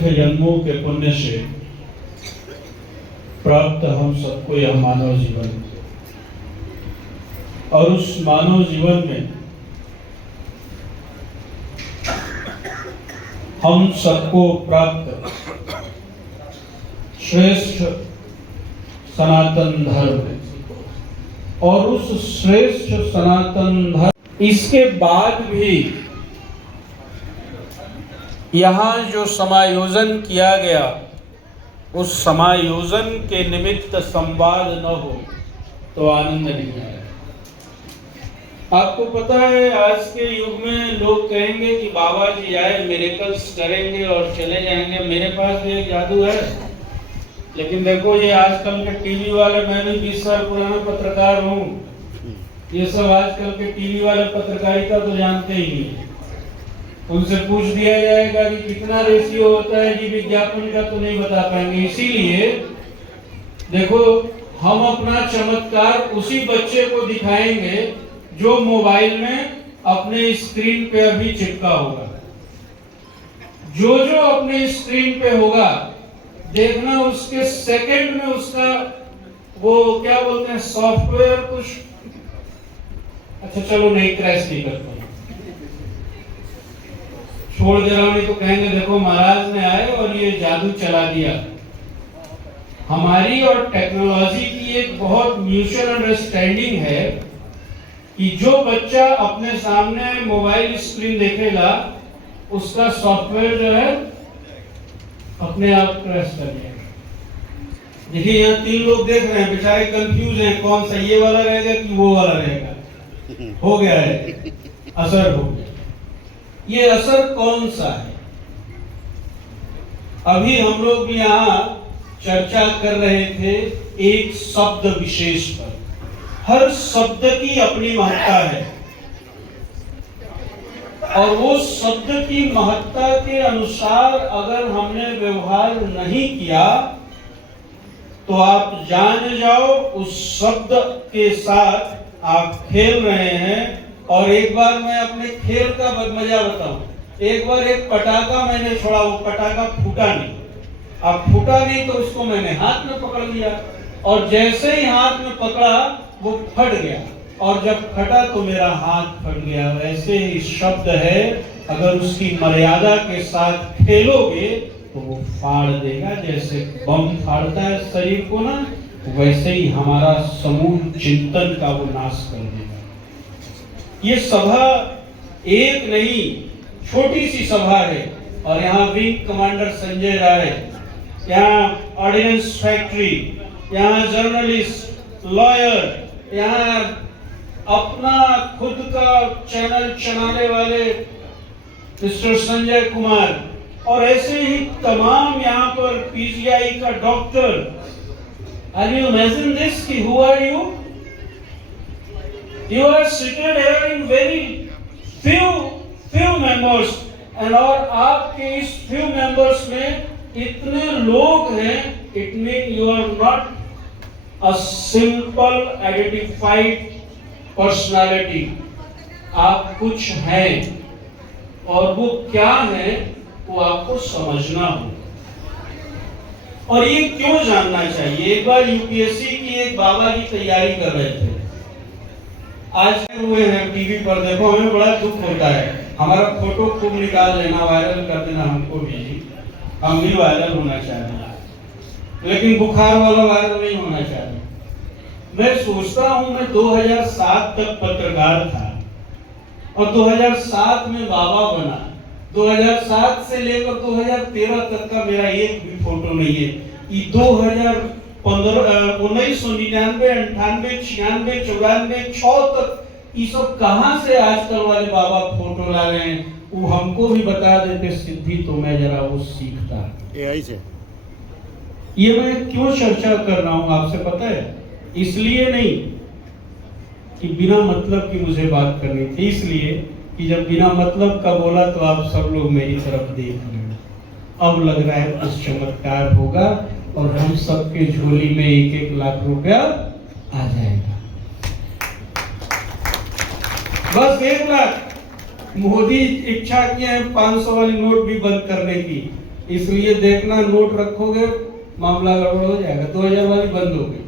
असंख्य जन्मों के पुण्य से प्राप्त हम सबको यह मानव जीवन, और उस मानव जीवन में हम सबको प्राप्त श्रेष्ठ सनातन धर्म, और उस श्रेष्ठ सनातन धर्म इसके बाद भी यहाँ जो समायोजन किया गया, उस समायोजन के निमित्त संवाद न हो तो आनंद नहीं आएगा। आपको पता है आज के युग में लोग कहेंगे कि बाबा जी आए, मिरेकल्स करेंगे और चले जाएंगे। मेरे पास भी एक जादू है, लेकिन देखो ये आजकल के टीवी वाले, मैं भी 20 साल पुराना पत्रकार हूँ, ये सब आजकल के टीवी वाले पत्रकारिता तो जानते ही नहीं। उनसे पूछ दिया जाएगा कि कितना रेशियो होता है जी विज्ञापन का, तो नहीं बता पाएंगे। इसीलिए देखो हम अपना चमत्कार उसी बच्चे को दिखाएंगे जो मोबाइल में अपने स्क्रीन पे अभी चिपका होगा। जो जो अपने स्क्रीन पे होगा, देखना उसके सेकंड में उसका वो क्या बोलते हैं सॉफ्टवेयर कुछ, अच्छा चलो नहीं, क्रैश नहीं करता, छोड़ दे रहा हूं, नहीं तो कहेंगे देखो महाराज ने आए और ये जादू चला दिया। हमारी और टेक्नोलॉजी की एक बहुत म्यूचुअल अंडरस्टैंडिंग है कि जो बच्चा अपने सामने मोबाइल स्क्रीन देखेगा, उसका सॉफ्टवेयर जो है अपने आप क्रैश कर जाएगा। देखिए यहाँ 3 लोग देख रहे हैं, बेचारे कंफ्यूज हैं, कौन सा ये वाला रहेगा कि वो वाला रहेगा। हो गया है, असर हो गया। ये असर कौन सा है? अभी हम लोग यहाँ चर्चा कर रहे थे एक शब्द विशेष पर। हर शब्द की अपनी महत्ता है, और वो शब्द की महत्ता के अनुसार अगर हमने व्यवहार नहीं किया तो आप जान जाओ उस शब्द के साथ आप खेल रहे हैं। और एक बार मैं अपने खेल का मजा बताऊं। एक बार एक पटाखा मैंने छोड़ा, वो पटाखा फूटा नहीं। अब फूटा नहीं तो उसको मैंने हाथ में पकड़ लिया, और जैसे ही हाथ में पकड़ा वो फट गया, और जब फटा तो मेरा हाथ फट गया। वैसे ही शब्द है, अगर उसकी मर्यादा के साथ खेलोगे तो वो फाड़ देगा। जैसे बम फाड़ता है शरीर को ना, वैसे ही हमारा समूह चिंतन का वो नाश कर देगा। ये सभा एक नहीं, छोटी सी सभा है, और यहाँ विंग कमांडर संजय राय, यहाँ ऑर्डिनेंस फैक्ट्री, यहाँ जर्नलिस्ट, लॉयर, यहाँ अपना खुद का चैनल चलाने वाले मिस्टर संजय कुमार, और ऐसे ही तमाम यहाँ पर पीजीआई का doctor. Can you imagine this? कि who are you? You are seated here in very few members, and और आपके इस few members में इतने लोग हैं, it means you are not a simple identified personality. आप कुछ हैं, और वो क्या है वो आपको समझना हो। और ये क्यों जानना चाहिए? एक बार यूपीएससी की एक बाबा जी तैयारी कर रहे थे, आज हुए हैं टीवी पर, देखो हमें बड़ा दुख होता है। हमारा फोटो खूब निकाल लेना, वायरल कर देना, हमको भी, हम भी वायरल होना चाहिए, लेकिन बुखार वाला वायरल नहीं होना चाहिए। मैं सोचता हूँ, मैं 2007 तक पत्रकार था, और 2007 में बाबा बना। 2007 से लेकर 2013 तक का मेरा एक भी फोटो नहीं है। ये 1999, 98, 96, 94, 6 तक ये सब कहाँ से आजकल वाले बाबा फोटो ला रहे हैं? वो हमको भी बता देते सिद्धि, तो मैं जरा वो सीखता। एआई से ये मैं क्यों चर्चा कर रहा हूँ आपसे पता है? इसलिए नहीं कि बिना मतलब की मुझे बात करनी थी, इसलिए कि जब बिना मतलब का बोला तो आप सब लोग मेरी तरफ देख रहे हैं। अब लग रहा है कुछ चमत्कार होगा, और हम सबके झोली में 1-1 लाख रुपया आ जाएगा। बस 1 लाख। मोदी इच्छा किए हैं 500 वाली नोट भी बंद करने की, इसलिए देखना, नोट रखोगे मामला गड़बड़ हो जाएगा। 2000 वाली बंद हो गई।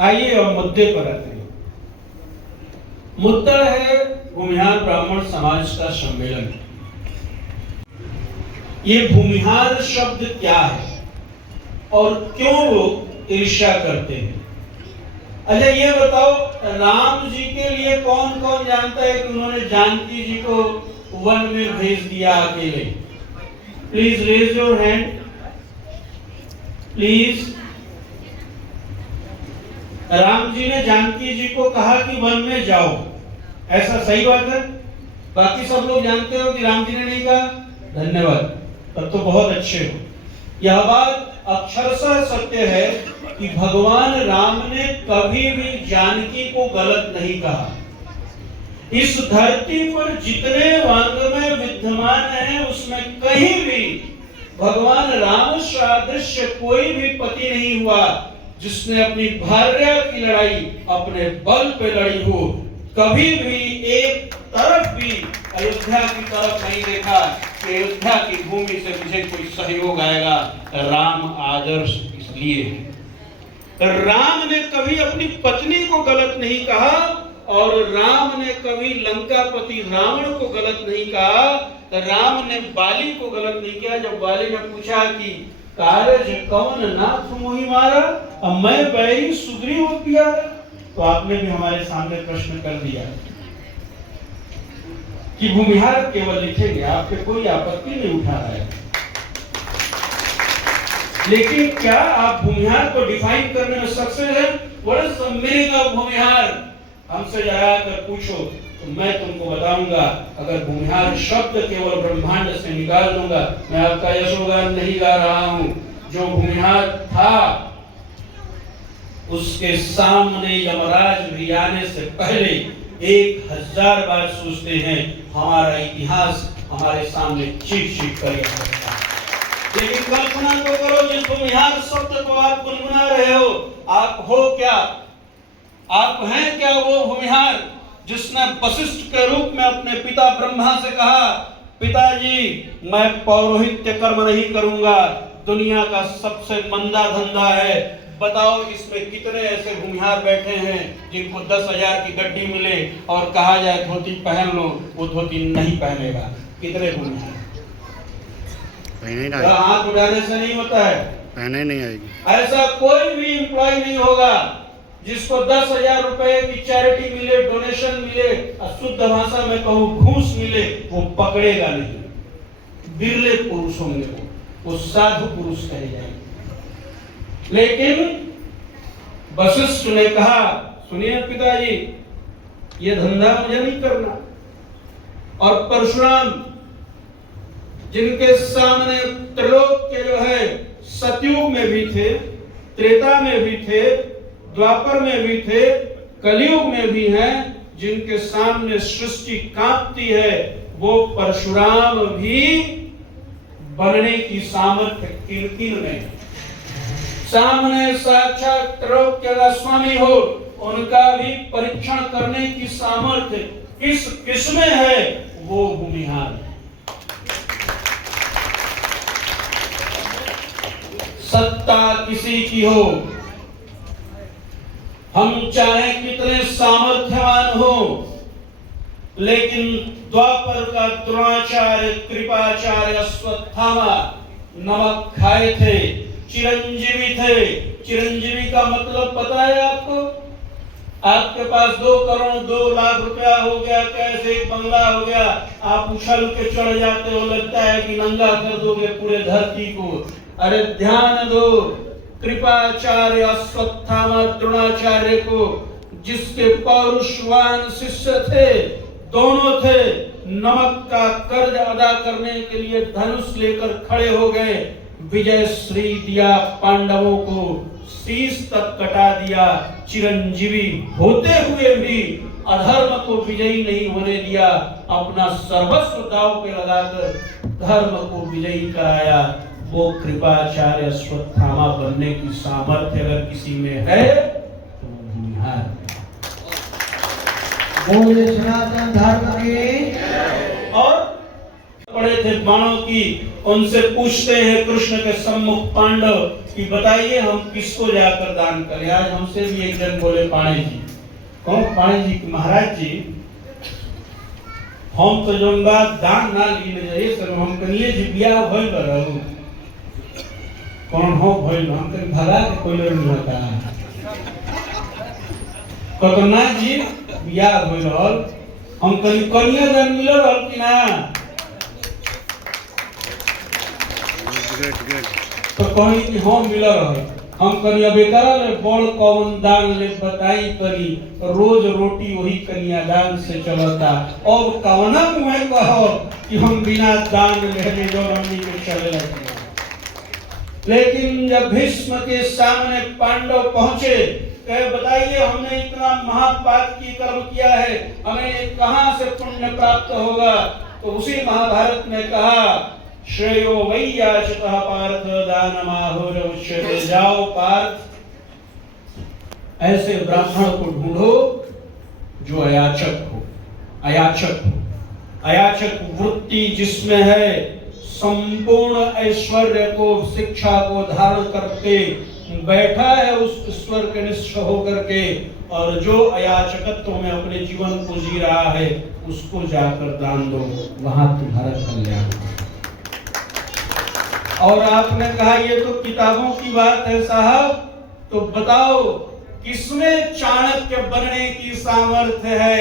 आइए अब मुद्दे पर आते हैं। मुद्दा है भूमिहार ब्राह्मण समाज का सम्मेलन। ये भूमिहार शब्द क्या है और क्यों लोग ईर्ष्या करते हैं? अच्छा ये बताओ, राम जी के लिए कौन कौन जानता है कि उन्होंने जानकी जी को वन में भेज दिया अकेले? Please raise your hand, please. Ram ji ने जानकी जी को कहा कि वन में जाओ, ऐसा सही बात है? बाकी सब लोग जानते हो कि राम जी ने नहीं कहा? धन्यवाद, तब तो बहुत अच्छे हो। यह बात अक्षरशः सत्य है कि भगवान राम ने कभी भी जानकी को गलत नहीं कहा। इस धरती पर जितने वाङ्मय विद्यमान हैं उसमें कहीं भी भगवान राम सदृश कोई भी पति नहीं हुआ जिसने अपनी भार्या की लड़ाई अपने बल पे लड़ी हो। कभी भी एक तरफ भी अयोध्या की तरफ नहीं देखा कि अयोध्या की भूमि से मुझे कोई सहयोग आएगा। राम आदर्श इसलिए है। राम ने कभी अपनी पत्नी को गलत नहीं कहा और राम ने कभी लंकापति रावण को गलत नहीं कहा। राम ने बाली को गलत नहीं किया। जब बाली ने पूछा कि कारज कौन नाथ मोहि मारा, अब मैं बैरी सुग्रीव प्यारा, तो आपने भी हमारे सामने प्रश्न कर दिया कि भूमिहार केवल लिखेंगे, आप पे कोई आपत्ति नहीं उठा रहा है, लेकिन क्या आप भूमिहार को डिफाइन करने में सक्सेस हैं? What is the meaning of Bhumihar? हमसे जरा कर पूछो तो मैं तुमको बताऊंगा। अगर भूमिहार शब्द केवल ब्रह्मांड से निकाल दूंगा, मैं आपका यशोगान नहीं गा रहा हूं। जो भूमिहार था उसके सामने यमराज भी आने से पहले 1000 बार सोचते हैं हमारा इतिहास हमारे सामने चीख कर आता है। लेकिन कल्पना तो करो, जिस भूमिहार शब्द को आप गुनगुना रहे हो, आप हो क्या? आप हैं क्या वो भूमिहार जिसने वशिष्ठ के रूप में अपने पिता ब्रह्मा से कहा, पिताजी मैं पौरोहित्य कर्म नहीं करूंगा, दुनिया का सबसे मंदा धंधा है, बताओ इसमें कितने ऐसे भूमिहार बैठे हैं जिनको 10,000 की गड्डी मिले और कहा जाए धोती पहन लो, वो धोती नहीं पहनेगा? कितने भूमिहार? हाथ उठाने से नहीं होता है, पहने नहीं आएगी। ऐसा कोई भी एम्प्लॉय नहीं होगा जिसको 10,000 रुपए की चैरिटी मिले, डोनेशन मिले, शुद्ध भाषा में कहूं घूस मिले, वो पकड़ेगा नहीं। बिरले पुरुष होंगे, वो साधु पुरुष कहे जाएंगे। लेकिन वशिष्ठ ने कहा, सुनिए पिताजी, ये धंधा मुझे नहीं करना। और परशुराम जिनके सामने त्रिलोक्य जो है, सतयुग में भी थे, त्रेता में भी थे, द्वापर में भी थे, कलयुग में भी हैं, जिनके सामने सृष्टि कांपती है, वो परशुराम भी बनने की सामर्थ्य किन में। सामने साक्षात त्रिलोक्य का स्वामी हो, उनका भी परीक्षण करने की सामर्थ्य किसमें है? वो भूमिहार। सत्ता किसी की हो, हम चाहे कितने सामर्थ्यवान हो, लेकिन द्वापर का द्रोणाचार्य, कृपाचार्य, अश्वत्थामा नमक खाए थे, चिरंजीवी थे। चिरंजीवी का मतलब पता है आपको? आपके पास 2 करोड़ 2 लाख रुपया हो गया, कैसे एक बंगला हो गया, आप उछल के चढ़ जाते हो, लगता है कि नंगा कर दोगे पूरे धरती को। अरे ध्यान दो, कृपाचार्य अश्वत्थामा द्रोणाचार्य को, जिसके पौरुषवान शिष्य थे, दोनों थे, नमक का कर्ज अदा करने के लिए धनुष लेकर खड़े हो गए, विजय श्री दिया, पांडवों को शीश तक कटा दिया, चिरंजीवी होते हुए भी अधर्म को विजयी नहीं होने दिया, अपना सर्वस्व दांव पे लगाकर धर्म को विजयी कराया। वो कृपाचार्य अश्वत्थामा बनने की सामर्थ्य अगर किसी में है तो वो भूमिहार। बोले सनातन धर्म की। और पड़े थे बाणों की उनसे पूछते हैं कृष्ण के सम्मुख पांडव कि बताइए हम किसको जाकर दान करें। आज हमसे भी एक जन बोले पाणी जी, कौन पाणी जी, महाराज जी हम तो जोन बात दान ना लीने जाइए सर, हम कनिए जी बियाह भइल रहू, कौन हो भइल, हम कहीं भगा के कोई नहीं होता तो ना जी बियाह भइल रहल, हम कहीं कनिया जन मिल रहल कि ना, तो कहीं कि हम मिल रहल, हम कनिया बेकरा ले बड़ कौन दान ले बताई करी, रोज रोटी वही कन्यादान से चलता, अब कवना मुँह कहो कि हम बिना दान ले जो हमनी के चले लगे। लेकिन जब भीष्म के सामने पांडव पहुंचे, कहे बताइए हमने इतना महापाप की कर्म किया है, हमें कहां से पुण्य प्राप्त होगा। तो उसी महाभारत में कहा श्रेयो वैयाचतः पार्थ दानमाहुर उच्यते, जाओ पार्थ ऐसे ब्राह्मण को ढूंढो जो अयाचक हो, अयाचक हो, अयाचक वृत्ति जिसमें है, संपूर्ण ऐश्वर्य को शिक्षा को धारण करके बैठा है उस ईश्वर के निष्ठ होकर के, और जो अयाचकत्व में अपने जीवन को जी रहा है उसको जाकर दान दो, वहां तुम्हारा कल्याण। और आपने कहा ये तो किताबों की बात है साहब, तो बताओ किसमें चाणक्य बनने की सामर्थ्य है।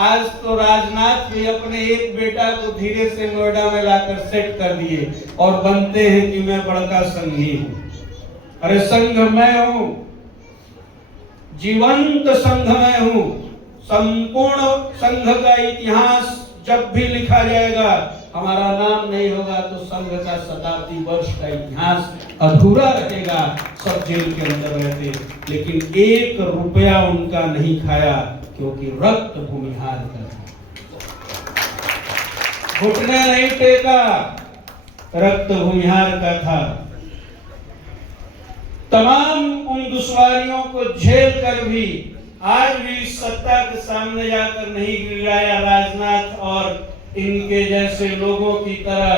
आज तो राजनाथ भी अपने एक बेटा को धीरे से नोएडा में लाकर सेट कर दिए और बनते हैं कि मैं बड़का संघी हूं। अरे संघ मैं हूं, जीवंत संघ मैं हूं। संपूर्ण संघ का इतिहास जब भी लिखा जाएगा, हमारा नाम नहीं होगा तो संघ का शताब्दी वर्ष का इतिहास अधूरा रहेगा। सब जेल के अंदर रहते, लेकिन 1 रुपया उनका नहीं खाया, क्योंकि रक्त भूमिहार का था, घुटने नहीं टेका, रक्त भूमिहार का था। तमाम उन दुश्वारियों को झेल कर भी आज भी सत्ता के सामने जाकर नहीं गिराया राजनाथ और इनके जैसे लोगों की तरह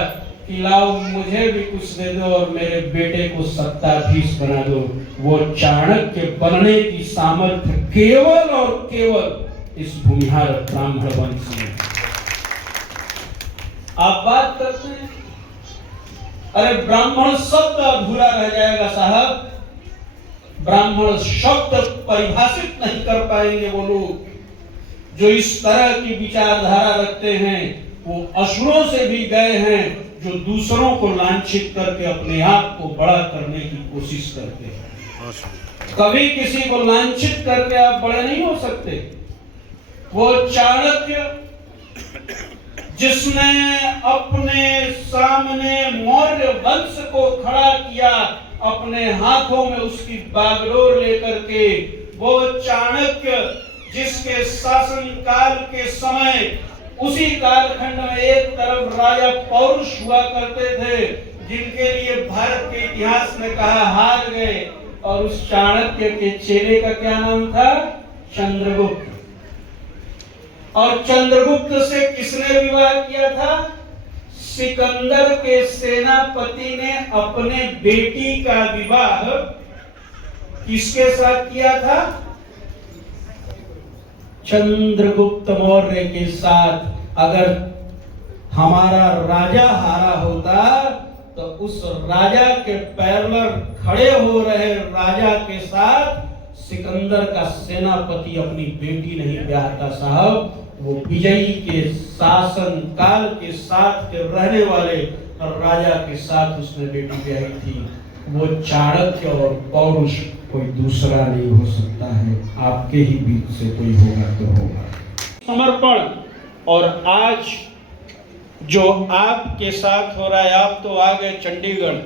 कि लाओ मुझे भी कुछ दे दो और मेरे बेटे को सत्ताधीश बना दो। वो चाणक्य बनने की सामर्थ्य केवल और केवल इस भूमिहार ब्राह्मण वंश में। आप बात करते हैं, अरे ब्राह्मण शब्द अधूरा रह जाएगा साहब, ब्राह्मण शब्द परिभाषित नहीं कर पाएंगे वो लोग जो इस तरह की विचारधारा रखते हैं। वो असुरों से भी गए हैं जो दूसरों को लांछित करके अपने आप को बड़ा करने की कोशिश करते हैं। कभी किसी को लांछित करके आप बड़े नहीं हो सकते। वो चाणक्य जिसने अपने सामने मौर्य वंश को खड़ा किया, अपने हाथों में उसकी बागडोर लेकर के, वो चाणक्य जिसके शासन काल के समय उसी कालखंड में एक तरफ राजा पौरुष हुआ करते थे जिनके लिए भारत के इतिहास में कहा हार गए, और उस चाणक्य के चेले का क्या नाम था? चंद्रगुप्त। और चंद्रगुप्त से किसने विवाह किया था? सिकंदर के सेनापति ने अपने बेटी का विवाह किसके साथ किया था? चंद्रगुप्त मौर्य के साथ। अगर हमारा राजा हारा होता तो उस राजा के पैरलर खड़े हो रहे राजा के साथ सिकंदर का सेनापति अपनी बेटी नहीं ब्याहता साहब। वो विजयी के शासन काल के साथ के रहने वाले राजा के साथ उसने बेटी ब्याही थी। वो चाणक्य और पौरुष कोई दूसरा नहीं हो सकता है, आपके ही बीच से कोई होगा तो होगा। समर्पण। और आज जो आपके साथ हो रहा है, आप तो आ गए चंडीगढ़,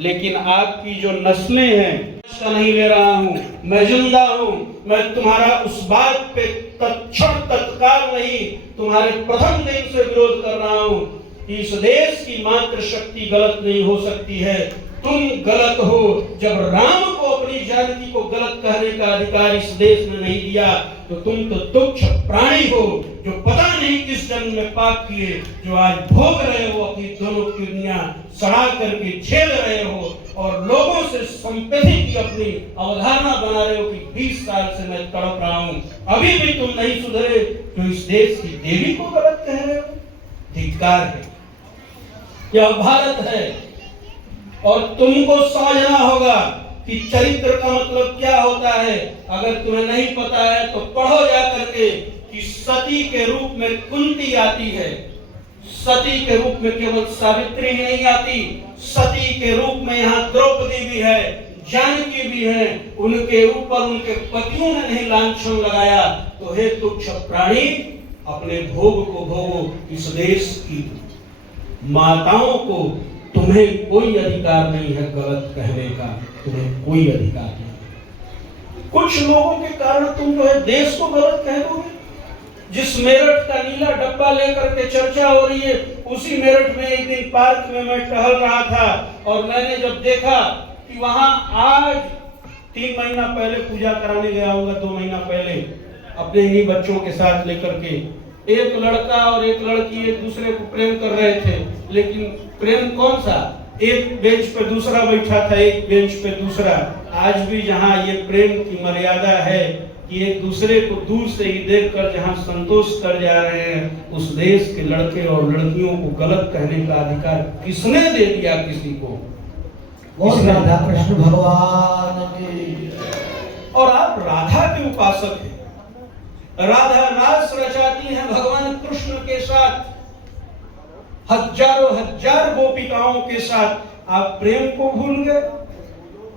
लेकिन आपकी जो नस्लें हैं नहीं ले रहा हूं, मैं जिंदा हूं। मैं तुम्हारा उस बात पे तत्काल नहीं, तुम्हारे प्रथम दिन से विरोध कर रहा हूं। इस देश की मात्र शक्ति गलत नहीं हो सकती है। तुम गलत हो। जब राम को अपनी जानकी को गलत कहने का अधिकार इस देश में नहीं दिया तो तुम तो तुच्छ प्राणी हो, जो पता नहीं किस जन्म में पाप किए, जो आज भोग रहे हो, अपनी दोनों किडनियां सड़ा करके झेल रहे हो और लोगों से संपत्ति की अपनी अवधारणा बना रहे हो कि 20 साल से मैं तड़प रहा हूं, अभी भी तुम नहीं सुधरे, तो इस देश की देवी को गलत कह रहे हो। धिक्कार है। यह भारत है और तुमको समझना होगा कि चरित्र का मतलब क्या होता है। अगर तुम्हें नहीं पता है तो पढ़ो जा करके कि सती के रूप में कुंती आती है, सती के रूप में केवल सावित्री ही नहीं आती, सती के रूप में यहाँ द्रौपदी भी है, जानकी भी है। उनके ऊपर उनके पतियों ने नहीं लांछन लगाया। तो हे तुच्छ प्राणी, अपने भोग को भोगो। इस देश की माताओं को तुम्हें कोई अधिकार नहीं है गलत कहने का, तुम्हें कोई अधिकार नहीं। कुछ लोगों के कारण तुम जो है देश को गलत कह दोगे। जिस मेरठ का नीला डब्बा लेकर के चर्चा हो रही है, उसी मेरठ में एक दिन पार्क में मैं टहल रहा था और मैंने जब देखा कि वहां आज 3 महीना पहले पूजा कराने गया होगा, 2 महीना पहले, अपने इन्हीं बच्चों के साथ लेकर के एक लड़का और एक लड़की एक दूसरे को प्रेम कर रहे थे। लेकिन प्रेम कौन सा, एक बेंच पे दूसरा बैठा था, एक बेंच पे दूसरा। आज भी जहाँ ये प्रेम की मर्यादा है कि एक दूसरे को दूर से ही देखकर जहाँ संतोष कर जा रहे हैं, उस देश के लड़के और लड़कियों को गलत कहने का अधिकार किसने दे दिया किसी को? राधा कृष्ण भगवान की। और आप राधा के उपासक हैं। राधा रास रचाती हैं भगवान कृष्ण के साथ, हजारों हजार गोपिकाओं के साथ। आप प्रेम को भूल गए।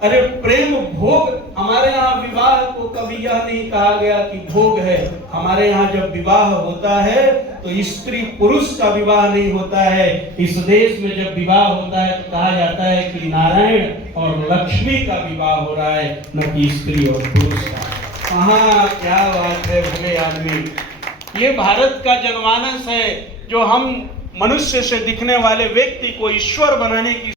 अरे प्रेम भोग, हमारे यहाँ विवाह को कभी यह नहीं कहा गया कि भोग है। हमारे यहाँ जब विवाह होता है तो स्त्री पुरुष का विवाह नहीं होता है। इस देश में जब विवाह होता है तो कहा जाता है कि नारायण और लक्ष्मी का विवाह हो रहा है, न कि स्त्री और पुरुष का। हाँ, क्या बात है भले आदमी। ये भारत का जनमानस है जो हम मनुष्य से दिखने वाले व्यक्ति को ईश्वर बनाने की